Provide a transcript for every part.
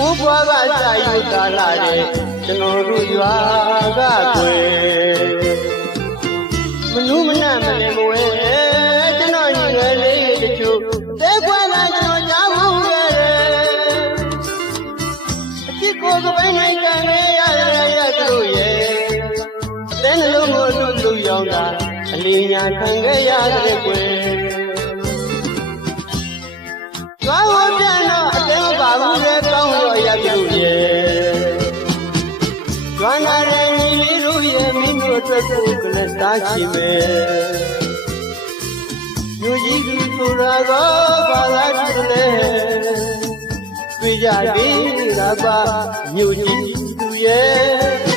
ကိုဘွားကစာယူကာလာတဲ့ကျွန်တော်တို့ရွာကကွယ်မနူးမနတ်မလင်မဝဲကျွန်တော်ညီငယ်လေးတချို့တဲခွဲလာကျွန်တော်ကြားမှုရတယ်အချစ်ကိုကပိုင်းနိုင်ကြလေရသူတို့ရဲ့တဲနှလုံးကိုလူရောက်တာအလေးညာခံခဲ့ရတဲ့ကွယ်ကျွမ်းဝပြန်တော့အတင်းပါဘူးလေကောင်းရောရပြုရဲ့ကျွမ်းလာတဲ့ညီလေးတို့ရဲ့မင်းတို့အတွက်ကိုကလတားရှိမယ်လူကြီးသူဆိုတာကဘာသာတူလဲတွေ့ကြပြီလားပါမြို့ကြီးသူရဲ့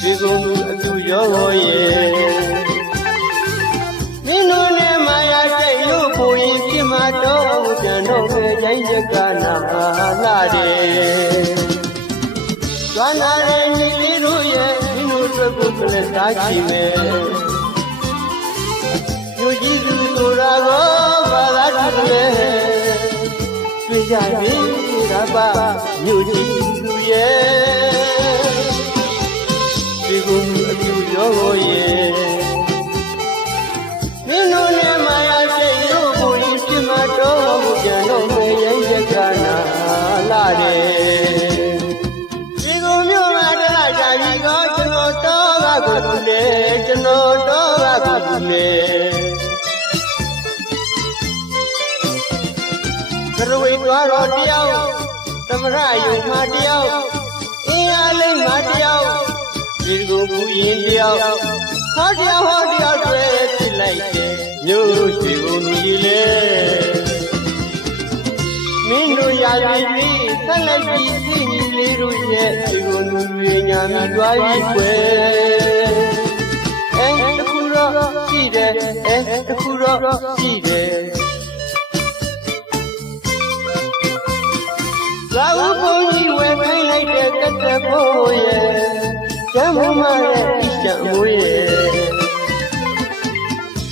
ဒီကုန်းအတူရောရဲ့မင်းတို့နဲ့မာယာစိတ်လို့ကိုရင်ပြမတော့ပြန်တော့ပဲကြိုင်းရကနာလာတယ်ကျွမ်းလာတဲ့ညီလေးတို့ရဲ့မင်းတို့အတွက်ကိုကလတားရှိမယ်မြို့ကြီးသူဆိုတာကဘာသာတူလဲတွေ့ကြပြီလားပါမြို့ကြီးသူရဲ့ဒီကုန်းအတူရောရဲ့မင်းတို့နဲ့မာယာစိတ်လို့ကိုရင်ပြမတော့ပြန်တော့ပဲရိုင်းရကနာလာတယ်ဒီကုန်းမြို့မှာတလားကြပြီတော့ကျွန်တော်တော့ကကိုလေကျွန်တော်တော့ကကိုလေကရဝေသွားတော့တယောက်သမရယုံမှာတယောက်အင်းအားလေးမှာတယောက်ဒီကုန်းဘူးရင်တယောက်ဟောတယောက်တွေ့ဖြစ်လိုက်တယ်မြို့ရှိကုန်ကြီးလေမင်းတို့ရာပြီဆက်လိုက်ပြီးသိညီလေးတို့ရဲ့ဒီကုန်းလူညာမြသွားပြီးွယ်တခုတော့ရှိတယ်တခုတော့ရှိတယ်လာဦးဘုန်းကြီးဝယ်ခိုင်းလိုက်တဲ့ကတ်တဖို့ရဲ့ကျမ်းမရဲ့အချံမိုးရဲ့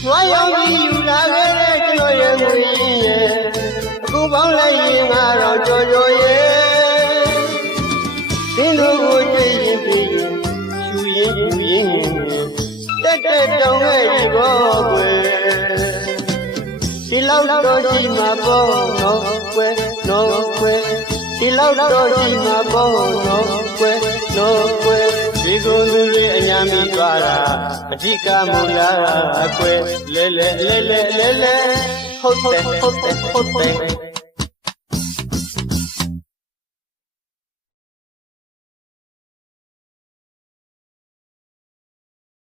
ဝါရောင်ကြီးယူလာခဲ့တဲ့ကျွန်တော်ရဲ့ငွေရဲ့အခုပေါင်းလိုက်ရင်ငါတော့ကြော်ရဲ့ဒီလိုကိုတွေ့ရင်ပြီးရှူရင်တက်တောင်းခဲ့ပြီဘောကွယ်ဒီလောက်တော့ရှိမှာပေါ့နော်ကွယ်နော်ကွယ်ဒီလောက်တော့ရှိမှာပေါ့နော်ကွယ်နော်ကွယ်ဒီကုန်းသူလေးအညာမီသွားတာအဓိကမူလားကွယ်လဲဟုတ်တယ်